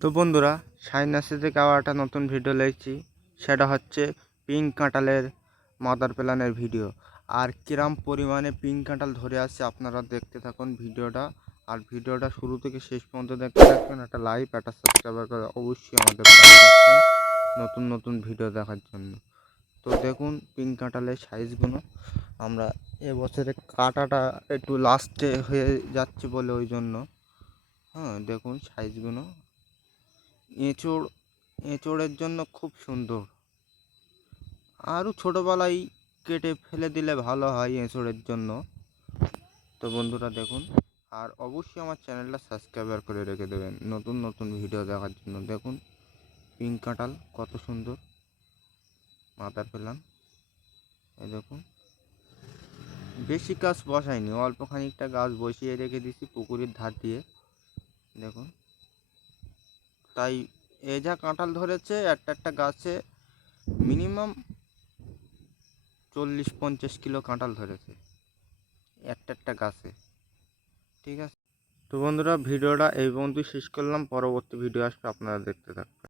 তো বন্ধুরা, সাইনাসে থেকে আবার একটা নতুন ভিডিও লেগেছি। সেটা হচ্ছে পিঙ্ক কাঁঠালের মাদার প্ল্যানের ভিডিও। আর কিরাম পরিমাণে পিঙ্ক কাঁঠাল ধরে আসছে আপনারা দেখতে থাকুন ভিডিওটা। আর ভিডিওটা শুরু থেকে শেষ পর্যন্ত দেখতে থাকবেন। একটা লাইক, একটা সাবস্ক্রাইব করে অবশ্যই আমাদের পাশে থাকবেন নতুন নতুন ভিডিও দেখার জন্য। তো দেখুন পিঙ্ক কাঁঠালের সাইজগুলো। আমরা এবছরে কাটাটা একটু লাস্টে হয়ে যাচ্ছে বলে ওই জন্য দেখুন সাইজগুলো। এঁচোড়ের জন্য খুব সুন্দর। আরও ছোটোবেলায় কেটে ফেলে দিলে ভালো হয় এঁচোড়ের জন্য। তো বন্ধুরা দেখুন, আর অবশ্যই আমার চ্যানেলটা সাবস্ক্রাইব করে রেখে দেবেন নতুন নতুন ভিডিও দেখার জন্য। দেখুন পিঙ্ক কাঁঠাল কত সুন্দর মাথার পেলাম। এই দেখুন, বেশি গাছ বসাইনি, অল্প খানিকটা গাছ বসিয়ে রেখে দিয়েছি পুকুরের ধার দিয়ে। দেখুন, তাই এ যা কাঁঠাল ধরেছে একটা একটা গাছে মিনিমাম 40-50 কিলো কাঁঠাল ধরেছে একটা একটা গাছে। ঠিক আছে, তো বন্ধুরা ভিডিওটা এই পর্যন্ত শেষ করলাম। পরবর্তী ভিডিও আসবে, আপনারা দেখতে থাকবেন।